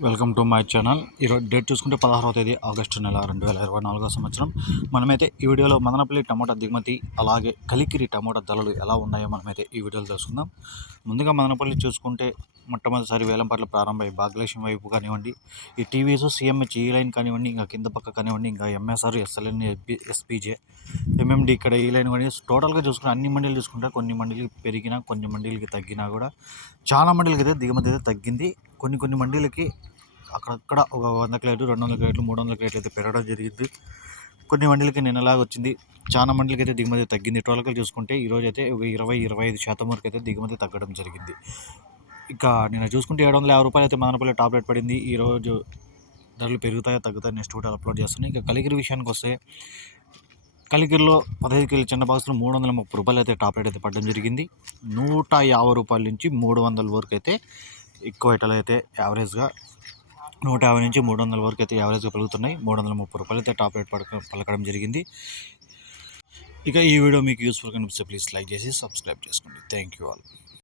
Welcome to my channel. ఈరోజు date చూసుకుంటే పదహారవ తేదీ ఆగస్టు నెల రెండు వేల ఇరవై నాలుగో సంవత్సరం. మనమైతే ఈ వీడియోలో మదనపల్లి టమోటా దిగుమతి అలాగే కలికిరి టమోటా ధరలు ఎలా ఉన్నాయో మనమైతే ఈ వీడియోలో తెలుసుకుందాం. ముందుగా మదనపల్లి చూసుకుంటే మొట్టమొదటిసారి వేలంపాట్ల ప్రారంభమై భాగ్యలక్ష్మి వైపు కానివ్వండి ఈ టీవీస్ సిఎంహెచ్ ఈ లైన్ కానివ్వండి ఇంకా కింద పక్క కానివ్వండి ఇంకా ఎంఎస్ఆర్ ఎస్ఎల్ఎన్ ఎస్పీజే ఎంఎండి ఇక్కడ ఈ లైన్ కానీ టోటల్గా చూసుకుంటే అన్ని మండీలు చూసుకుంటే కొన్ని మండీలకి పెరిగినా కొన్ని మండీలకి తగ్గినా కూడా చాలా మండీలకి అయితే దిగుమతి అయితే తగ్గింది. కొన్ని కొన్ని మండీలకి అక్కడక్కడ ఒక వంద క్రేట్లు రెండు వందల క్రేట్లు మూడు వందల క్రేట్లు అయితే పెరగడం జరిగింది. కొన్ని మండీలకి నిన్నలాగా వచ్చింది. చాలా మండీలకి అయితే దిగుమతి తగ్గింది. టోలకలు చూసుకుంటే ఈరోజు అయితే ఒక ఇరవై ఇరవై ఐదు శాతం వరకు అయితే దిగుమతి తగ్గడం జరిగింది. ఇక నేను చూసుకుంటే ఏడు వందల యాభై రూపాయలు అయితే మదనపల్లి టాప్ రేట్ పడింది. ఈరోజు ధరలు పెరుగుతాయో తగ్గుతాయో నెక్స్ట్ వీడియో అప్లోడ్ చేస్తాను. ఇక కలిగిరి విషయానికి వస్తే కలిగిరిలో పదహైదు కిలో చిన్న బాక్స్లో మూడు వందల ముప్పై రూపాయలు అయితే టాప్ రేట్ అయితే పడడం జరిగింది. నూట యాభై రూపాయల నుంచి మూడు వందల వరకు అయితే ఎక్కువ ఐటలు అయితే యావరేజ్గా నూట యాభై నుంచి మూడు వందల వరకు అయితే యావరేజ్గా పలుకుతున్నాయి మూడు వందల ముప్పై రూపాయలు అయితే టాప్ రేట్ పడక పలకడం జరిగింది. ఇక ఈ వీడియో మీకు యూస్ఫుల్గా అనిపిస్తే ప్లీజ్ లైక్ చేసి సబ్స్క్రైబ్ చేసుకోండి. Thank you all.